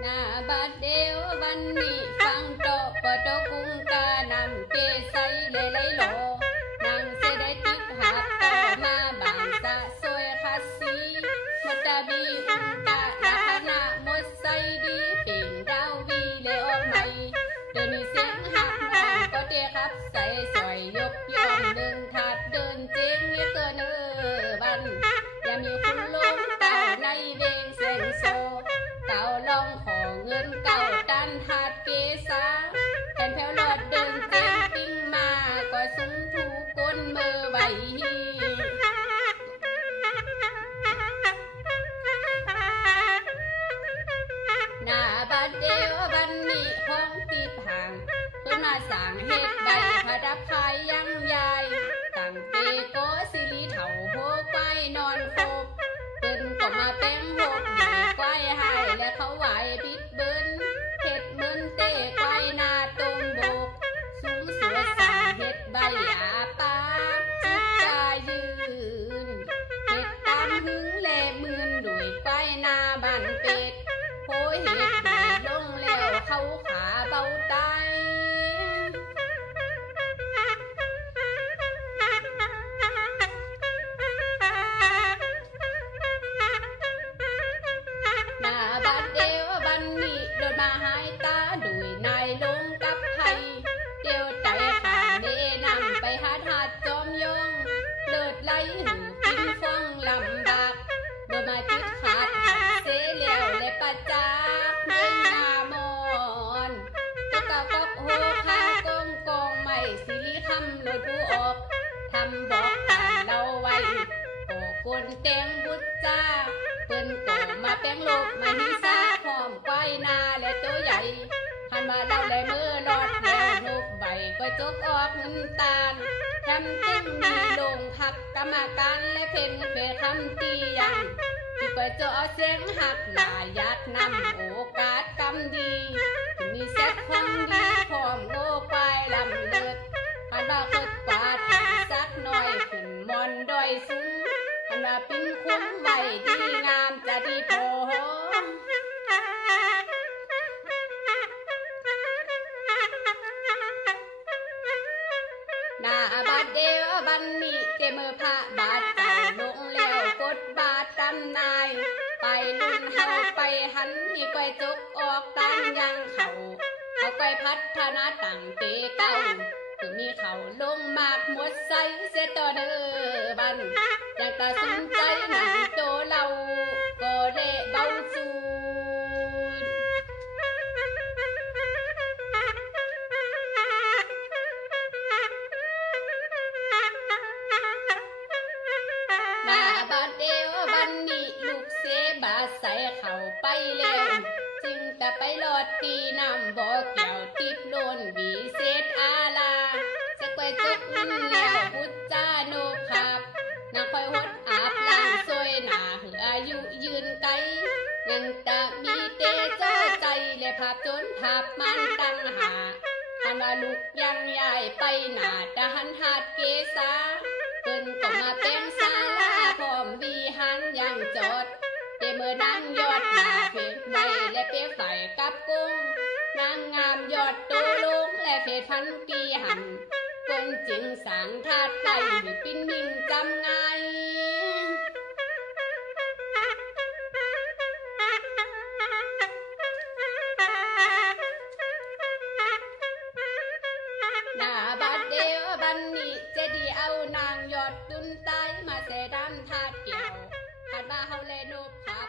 หน้าบาดเดียววันนี้ฟังโตปะโตกุงกานำเกใสเลยไหลโลนางเสด็จจิกหักต่อมาบางสะสวยคัสซีมัตตาบีอุงกาลาคณะมดใสดีปิ่งดาววีเลยออกใหม่เดินมีเสียงหักน้องก็เตะครับใส่สวยยกย่องเดินถัดเดินเจ๊งเยอะเกินบันอย่ามีคุณลงเต่าในเวงเสียงโซเต่าลองขอเงินเก่าดันหัดเกษาแผ่นแผ่วหลอดเดินเจ๊งปิ้งมาก็ซุ้มถูกก้นมือใบหน้าบาดเดียวบันนี้ห้องตีผ่างต้นมาสั่งเฮ็ดใบพระดับคายยังใหญ่ตั้งเตโกสิริเถาโหไปนอนครบเปิ้นก็มาแป้งหกดีควายให้และเขาไหวบิดเบิ้นเฮ็ดเหมือนเต้ควายนาตมบกสูงสวยสั่งเฮ็ดใบอาปากจิตใจยืนเฮ็ดตามหึงแลมืนด้วยควายนาบ้านเป็ดโหยเฮ็ดดีลงแล้วเขาขาเบาตายหน้าบาดเดียวบันนี้โดนมาหายตาด้วยนายลงกับไผ่เดียวใจขาเมนำไปหาทาดจอมยงเลิดไหลหูกินฟองลำบากโดนมาจิตขาดเสียแล้วและประจักษ์เมืองนามอนก็เก่าก็โหคากองกองไม่สิริคำโลดผู้ออกทำบอกตามเราไว้โกคนแตงบุตรจ้าเปิ้นโกมาแป้งโลกมานิสาพร้อมควายนาและตัวใหญ่หันมาเล่าและมือรอดแล้วนกใบก็จกออกเงินตาลจำตึ้งมีลงพักกรรมการและเพ่งเฟคำตียังที่ก็จะเอาเสียงหักหลายยัดนำโอกาสกำดีที่มีแซ่บคนดีพร้อมโง่ควายลำเลิศหันมาคิดกว่าแทนสักหน่อยขึ้นมอนดอยสูงหันมาปิ้นคุ้มไว้ดีงามจะดีพอหน้าบาดเดียวบันนี้เกมือพระบาทเจ้าลงแล้วกดบาทตำนายไปลุ่นเฮาไปหันนี่ก้อยจกออกตังยังเขาก้อยพัฒนาตั้งเตเก้าคือมีเขาลงมากหมดใสเสตอเดอบันอยากตาสนใจหนังโตเราก็เละเบาสูนหน้าบาดเดียวบันนี้ลูกเสบาใส่เขาไปแล้วจึงแต่ไปหลอดตีน้ำบ่อเกี่ยวติดโดนบีเศษอาลาสักไปจุกแล้วพุทธาโนขับนางคอยหดอาบล้างซวยหน้าเหืออายุยืนไกลยังตะมีเตเจ้าใจและภาพจนภาพมันตั้งหาหันมาลุกยังใหญ่ไปหน้าทหารหาดเกษาเปิ้นก็มาเป็นศาลาพร้อมวิหารยังจอดเตเมื่อนางยอดหน้าเฟดใบและเปไฟกับกุ้งนางงามยอดโตลงและเฟดพันกีหันคนจึงสั่งทาดไปหรือปิ้นมิ่งจำไงหน้าบาดเดียวบันนี้เจดีเอานางยอดตุนตายมาเสดำทาดเกี่ยวหัดมาเฮาเลนบขับ